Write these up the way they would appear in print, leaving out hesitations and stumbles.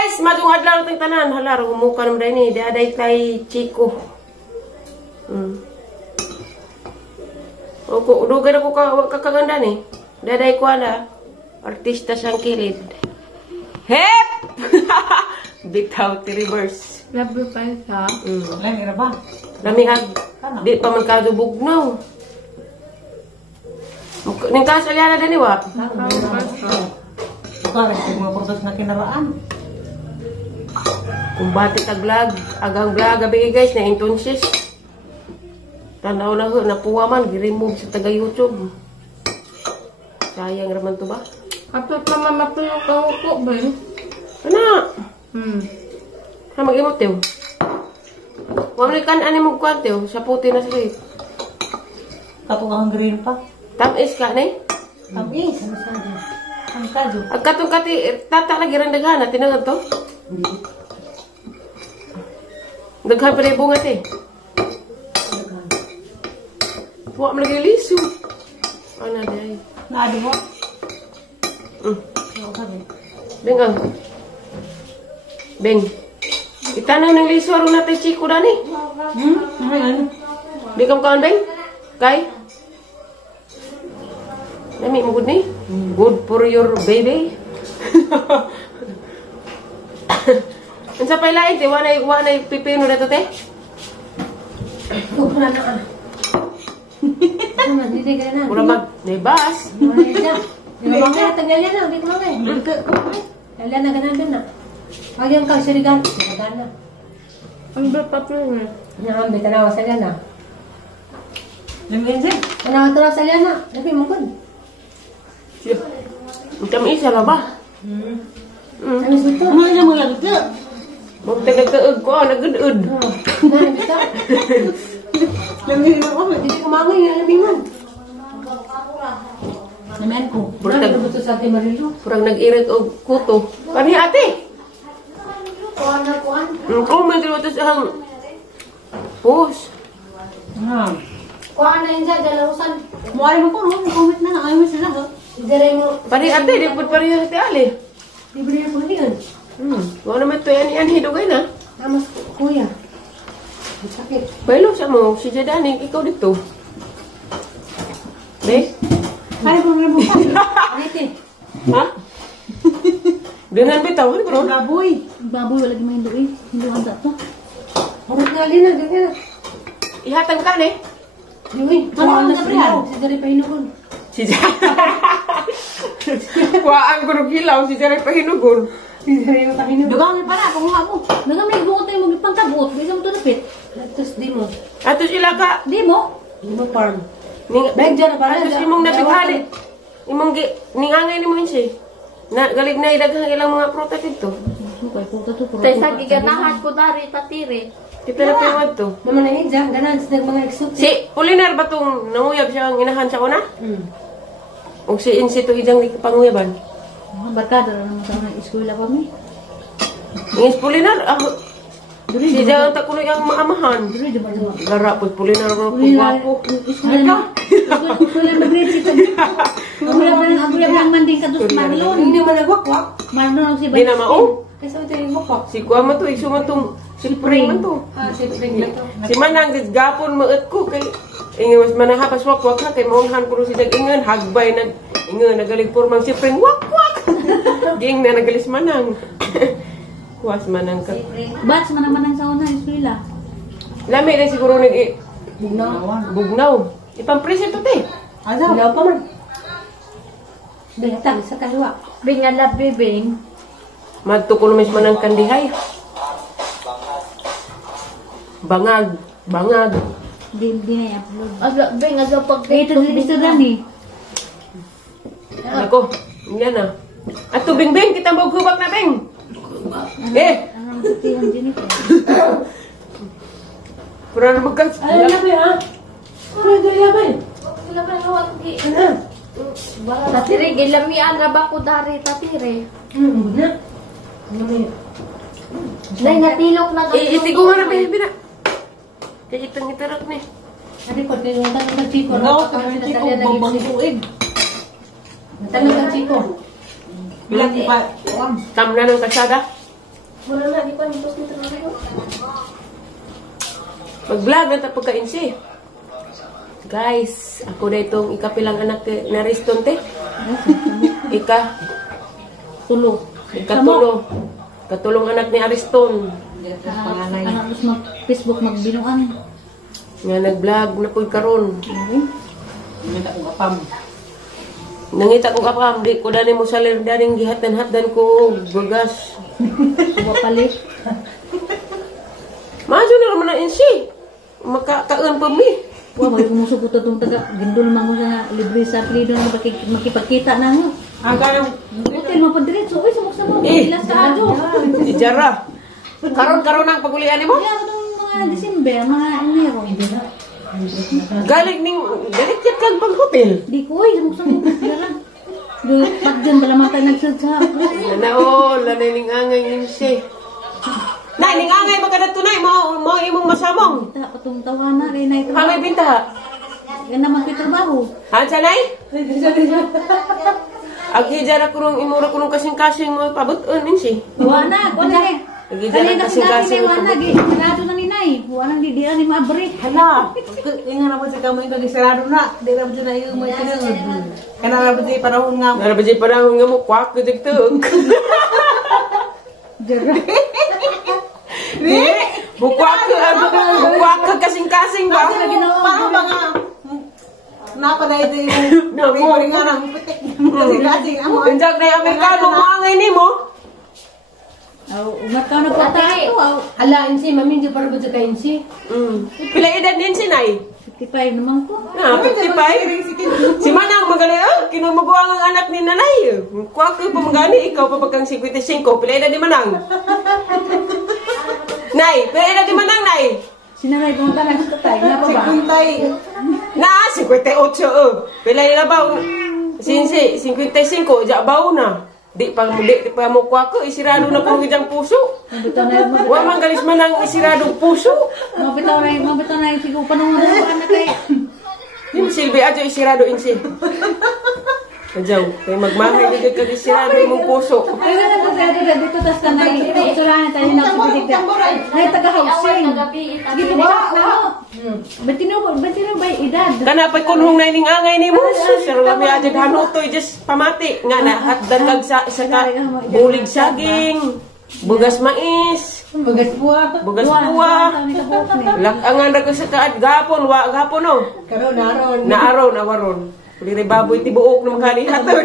guys, madung adlaw teng tanan. Halar gumuka naman dai ni, daday kay Chico. Opo, dugan ako kakaganda ni. Daday ko ala. Artista siyang kilid. Hep! Bitaw ti reverse. Labi pa ka. Lami ra ba? Lamihag. Di pa man kadubugnaw. Ning kasalyana dani wa. Bukan yung mga proses na kinaraan. Kung bati ka vlog, agang vlog gabi guys na intonsis. Tanaw na ho, napuwa man, gi-remove sa taga YouTube. Sayang raman to ba? Kapag mamamapo yung kahuko ba yun? Ano? Sa mag-imot tiyo. Huwag na kan ani mo kuwan tiyo, sa puti na sila. Katong green pa. Tamis ka na eh. Tamis. Ang kadyo. Ang katong kati, tata lagi rin daghan, tinagad to? Hindi. Daghan pa na yung bungat eh. Huwag mo lagi liso. Ano day? Naadi mo? Beng ang. Beng. Itanaw ng liso, aron natin Chico na ni. Di kam kaon, Beng? Kay? Nami mo good ni? Good for your baby. Ang sa pailain, te, wanay pipino na to, te? Kung na na. Hindi ka na. Mura mag, nebas. Mga tanggal yan na, hindi ko mga Kaya na ganagan na. Pag yung kang sirigan, sirigan na. Ang ba pa po yun? Naambi, tanawa sa liana. Limbensin? Tanawa sa liana. Sabi mo good. Ang tamis, ala ba? Amis ito. Ano na mo lang ito? Huwag tagag-taag ko, nagud-ud. Naambi ito. Lamig mo. Hindi ko mga yung alamingan. Naman ko. Naambi ko ito sa ating marilo. Purang nag-irit o kuto. Kani ate? Kuhan na kuhan. Comment rin ito sa hang post. Kuhan na yun dyan, dalawasan. Muari mo ko, no? Comment na. Ayaw mo sila, no? Diray mo. Pani ate, di po pa rin ate Ali. Libre na paglingan. Huwag naman ito yan hidugay na. Namas kuya. Ang sakit. Bailo siya mo, si Jadaning, ikaw dito. Be? Kaya ko rin mo pa. Anitin. Ha? Dengan bitaw, ano bro? Baboy. Baboy, wala di mahindo eh. Hindi ang dato. Harap nga lina, ganyan. Ihatang ka, ne? Diwi, kuhan na siya. Si Diray pahinukon. Si Kuhaan ko ng gilaw, si Jaray pahinugon. Si Diray mo pahinukon. Dugang para, panguha mo. Nagamay buot tayo magpangkabot. Bisa mo ito napit. Tapos di mo. Ato sila ka. Di mo? Di mo farm. Ning Beg dyan na para. ato imong napighali. Imong ningangay ni mo insi. Na galig na idaghang ilang mga prutas dito. Okay, puta to. Tay sa giganahan ko dari tatire. Kita na piwad to. Naman na yun dyan, ganan sa mga exotic. Si Polinar ba tong nanguyab siya ang inahan sa una? O si Insi to ijang di panguyaban. Mga barkada na naman sa mga eskwela ko ni. Ingis Polinar, si Jang takuloy ang maamahan. Dili di ba naman? Gara po Polinar ko gwapo. Eskwela mag-grade si Tabi. Ang lang manding ka doon sa Marlon. Hindi mo nagwakwak. Marlon ang si Di na mao. Kaya sa ito yung wakwak. Si Kuya man to, iso man tong si Pring man to. Si Pring na to. Si Manang di gapon maut ko kay ingon mas manahapas wakwak ha kay maunhan ko si Jag ingon hagbay nag ingon nagalig pormang si Pring wakwak. Ging na nagalis Manang. Kuwas Manang ka. Batch man ang sa una eskwela. Lami na siguro nag Bugnaw. bugnaw. Ipampresent to te. Asa? Bugnaw pa man. Bengatang sa kaliwa. Bingala bibing. Madto ko lumis Manang kandihay. Bangag, bangag. Di na i-upload. Aga beng aga pag Ito dani. Ako, yan na. At tubing bing, kita mo hubak na bing. Eh, Ang putihang Jennifer. pura na magkas. Ano na ba ha? Ano ito yaman? sila pa luwag gi. Ano? Tatire gilami aga ba ko dari tatire. Bugna. Ano ba yun? Nay natilok na Itiguhan na bing, bina. Kaya itang itarak ni. Adi ko, tinuntan ng chiko. Gawa ka ng chiko, babang tuig. Natanong ng chiko. Bilang pa. Tam na ng kasada. Wala na, di pa nipos nito na rin. Mag-vlog na tapos ka-insi. Guys, ako na itong ikapilang anak na Riston, te. Tulo. Ikatulong. Katulong anak ni Ariston. Anak mo sa Facebook magbinuan. Nga nag-vlog na po karon. Nangita kong apam. Nangita kong apam, di ko dani mo salir daning gihatan-hatan ko bugas. Suba palit. Maso na naman na insi. Makakaon pa mi. Wa may kumusog ko itong taga. Gindul man mo sa libre sa plido na makipagkita na mo. Ang kanang Hotel mo pa diretso. Uy, sumok-samok. Eh. Ilas ka adyo. Ijara. Karon ang pagulian mo? Kaya itong mga December, mga Enero. Galing ning galit kag bang hotel. Di ko, uy, sumok-samok. Dala. Pag dyan, pala matay nagsadsa. Nanaol, lanay ning angay insi. Nay, ning angay magkadatunay mo imong masamong. Kita patong tawana rin na ito. Hangay binta. Yan naman ko'y trabaho. Hansa nay? Aghijara ko nung imura ko nung kasing-kasing mo pabuton insi. Wana, wana eh. Aghijara Kasi kasing-kasing mo wana, pabuton. ginado na ni Nay. Wana, di ni maabri. hala. Inga na po si kamoy kagisarado na. Di na po siya na yung may kinangod. Kana na po siya panahon nga. Nara ba dyan parang nga mo kwak ko digtog. Bukwak ka kasing-kasing ba? Parang mga napaday ito yung pari nga ng putik. Kasi amo. Tinjak na yung Amerikano mo angay ni mo. Umat ka na po tayo. Hala, insi, mami, di para ba sa ka-insi? Pila edad din si Nay? 55 naman ko. Ah, 55. Si Manang magaling, kinumaguang ang anak ni Nanay. Kwak ko pa magani, ikaw pa pagkang 55. Pila edad ni Manang? Nay, pila edad ni Manang, Nay? Sinanay kong tanang sa tatay. Napa ba? Kuntay. Na, 58. Pila ilabaw. Sinsi, 55. Diya baw na. Di pa mo kwak ko, isirado na po ng puso. Mabitaw na yun. Wa man galis Manang isirado puso. Mabitaw na yun. Sigo pa nung anak kay. Yung Silvi, adyo isirado insi. Adyaw, kay magmahay dito kag isirado imong puso. Ay, wala na sa dito tas ka na. Surahan tayo na sa pitig. Ay, taga-housing. Dito ba? Batino ba edad? Kana pa'y kunhong na ining angay ni mo. Sir, wami adyo hanutoy, just pamati. Nga na, hatdan kag sa ka, bulig saging, bugas mais, Bagas buwa. bugas buwa. Lakangan ra ko sa kaad, gapon, gapon no. Karoon naroon. Naaraw, nawaron. Kuli rin baboy tibuok ng makalihatod.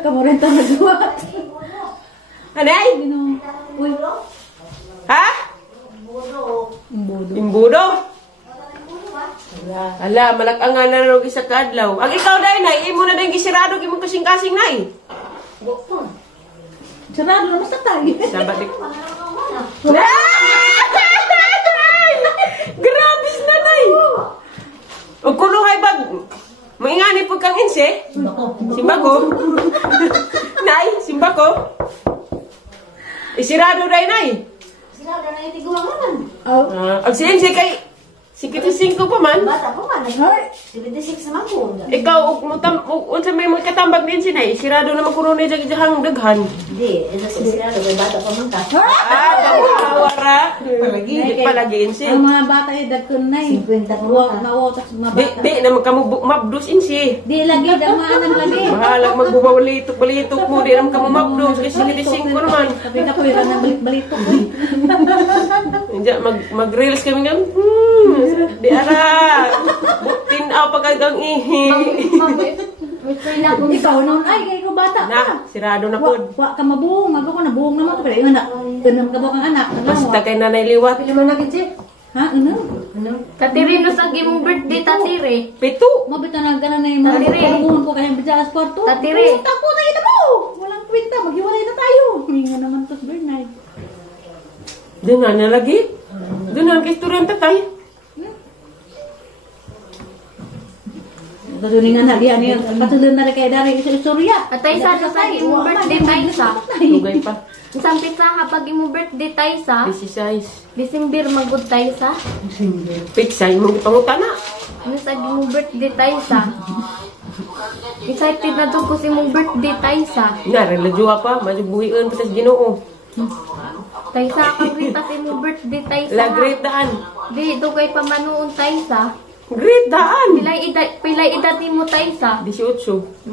Kamu rin ito nagawa. Anay? Uy, Ha? Imbudo. Ala, malakangan na rin isa kaadlaw. Ang ikaw dahil, Nay, imo na dahil gisirado, imong kasing-kasing, Nay. sarado naman sa tayo. Sabat di... Grabis na, Nay. O kuluhay bag. Maingani po kang inse. Simba ko. Nay, simba ko. Isirado dahil, Nay. Sirado na yung tiguang naman. Ang siyense kay... Sikiti-5 pa man. Bata pa man. 76 naman po. Ikaw, unsa may magkatambag din sinay. Sirado naman kuno ni jahang daghan. Hindi, ito si Sirado. May bata pa man ka. Kawara. Palagi. Palagi insi. Ang mga bata ay dagkon na eh. 50 Mawotas mga bata. Di naman ka mabdus insi. Di lagi, damanan lagi. Bahala magbubalitok-balitok mo. Di naman ka mabdus. Kasi sikiti-5 naman. Tapi na po yung balik-balitok. Mag-reels kami nga. Di ara. Tinaw pa kagang ihi. Ikaw noon ay, kayo bata Na, ka. sirado na po. Wa ka mabuong. Ako ko nabuong naman. Pero yung anak. Ganun ka ba kang anak? Basta kay nanay liwat. Pili man na, kinsi. Ha? Ano? Tatiri no sa gimong birthday, tatiri. Pito. Mabita na gana na yung mga Tatiri. pagbuhon ko kaya sa kwarto. Tatiri. Tapo na ina mo! Walang kwenta. Maghiwalay na tayo. Hinga naman to, Bernard. Doon nga nalagi. Doon nga kisturyan tatay. Patuloy nga na, diyan yun. Patuloy na rin kaya dari sa istorya. Atay sa sa imong birthday tayo sa. Lugay pa. Isang pizza kapag imong birthday tayo sa. 16. December magud tayo sa. Pizza, imong ipangutana. Ano sa imong birthday tayo sa. Excited na to ko sa imong birthday tayo sa. Nga, reladyo pa. Medyo buhiin pa sa ginoo. Taysa kang rita si mo birthday Taysa. La great daan. Di dugay pa manuon Taysa. Great daan. Pilay edad ni mo Taysa. 18.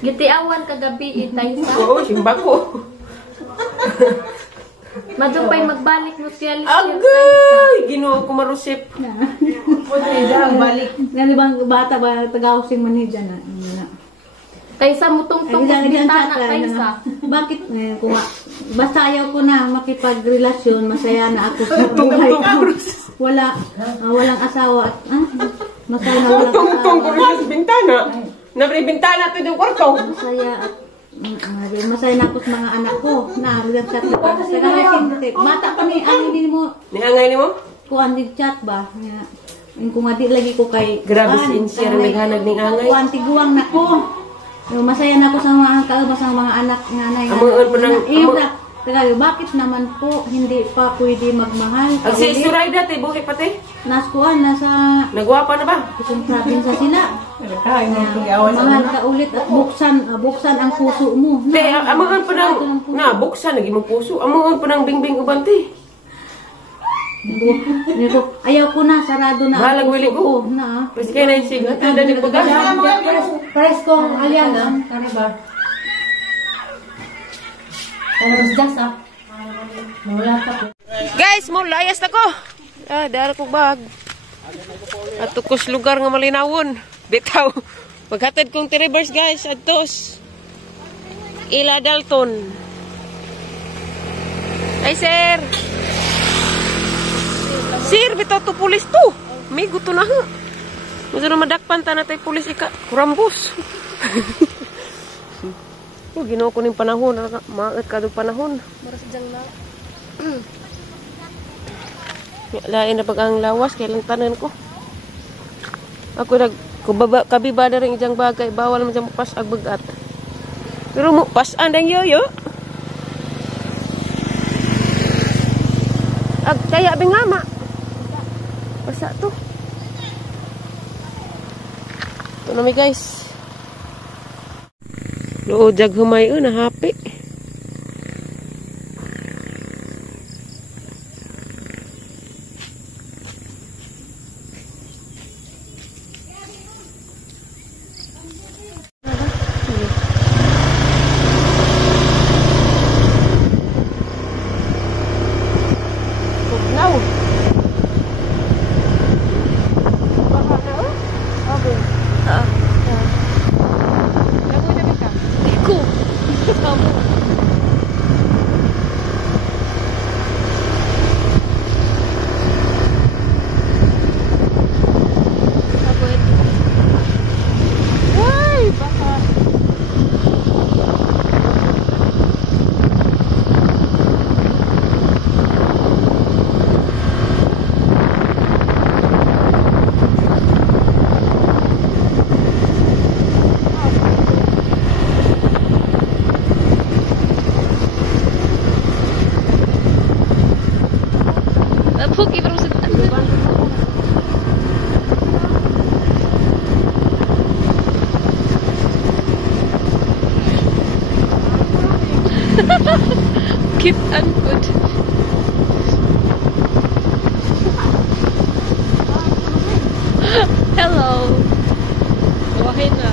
Gitiawan kagabi Taysa. Oo, simba ko. Madupay magbalik mo siya Agay! Ginoo ko marusip. Balik. Nga bang bata ba taga-housing man niya na. Taysa mo tungtong bintana Taysa. Bakit kung basta ayaw ko na makipagrelasyon, masaya na ako sa buhay ko. Walang asawa at masaya na walang Tungtong ko asawa. rin sa bintana. Nabri bintana ito yung kwarto. Masaya at masaya na ako sa mga anak ko na chat na pa. Bata pa ni hindi mo Nihangay ni mo? kuan di chat ba? Kung nga di lagi ko kay Grabe sincere naghanag ning angay. kuan tiguang na ko. Masaya na ako sa mga kaubas sa mga anak nanay. Amoon pa ng- Bakit naman po hindi pa pwede magmahal? Ang si Surayda, te, buhay pati. Naskuan, nasa Nagwapa na ba? isang probinsya sila. Kain mo pag-awas sa Mahal ka ulit at buksan ang puso mo. Te, amangan pa ng, buksan, naging mong puso. Amangan pa ng bingbing uban, te. Ayaw ko na, sarado na Bahalag ang wili puso ko. ko. Na, Pwede kayo na yung sigat. Tanda din po ka. Pares kong Aliana. Kani ba? Tapos jasa. Wala ka po. Guys, mo layas na ko. Dahil ko bag. At tukos lugar nga malinawon. Bitaw. Maghatid kong reverse guys. Adtos. Ila Dalton. Ay, sir. Sir, bitaw to pulis to. May guto na ha. Masa na madakpan ta na tayo pulis ika. Kurambos. Ginoo ko ning panahon. Maat ka doon panahon. Lain na pag ang lawas, kailang tanan ko. Ako kabibada rin ijang bagay, bawal man dyan pas agbagat. Pero mo, pasan ang yoyo. Kaya bingama. Pasa to. Ito na mi guys. Loo jag humay na happy. Keep and good. Hello. Buhayin na.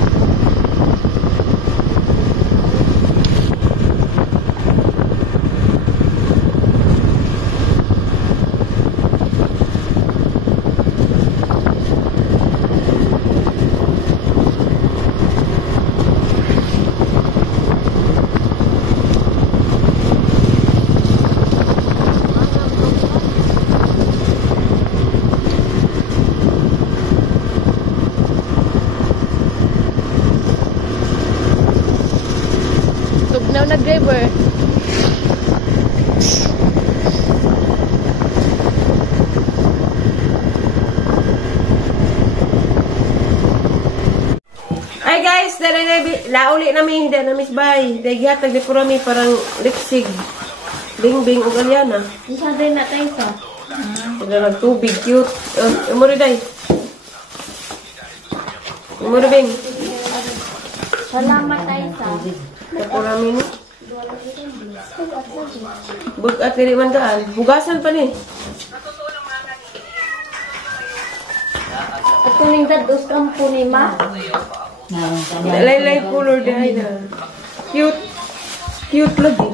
Tugnaw na driver. Ay guys, lauli namin, hindi na Miss Bay. Dahihatag di po rami parang lipsig. Bing-bing o galyana. Isa din na Taysa. Sila nagtubig, cute. Umuri day. Umuri bing. Salamat Taysa. Di po rami ni. Bugat diri man gaan. Bugasan pa ni. At kuning dados kampo ni ma. Laylay color dahil na. Cute. Cute lagi.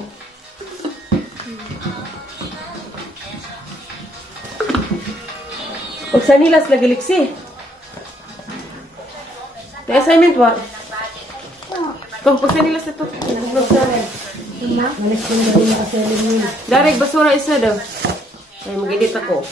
O sa nilas lagi liksi. The assignment what? Kung pag sa nilas ito. Darek basura isa daw. Ay mag-edit ako.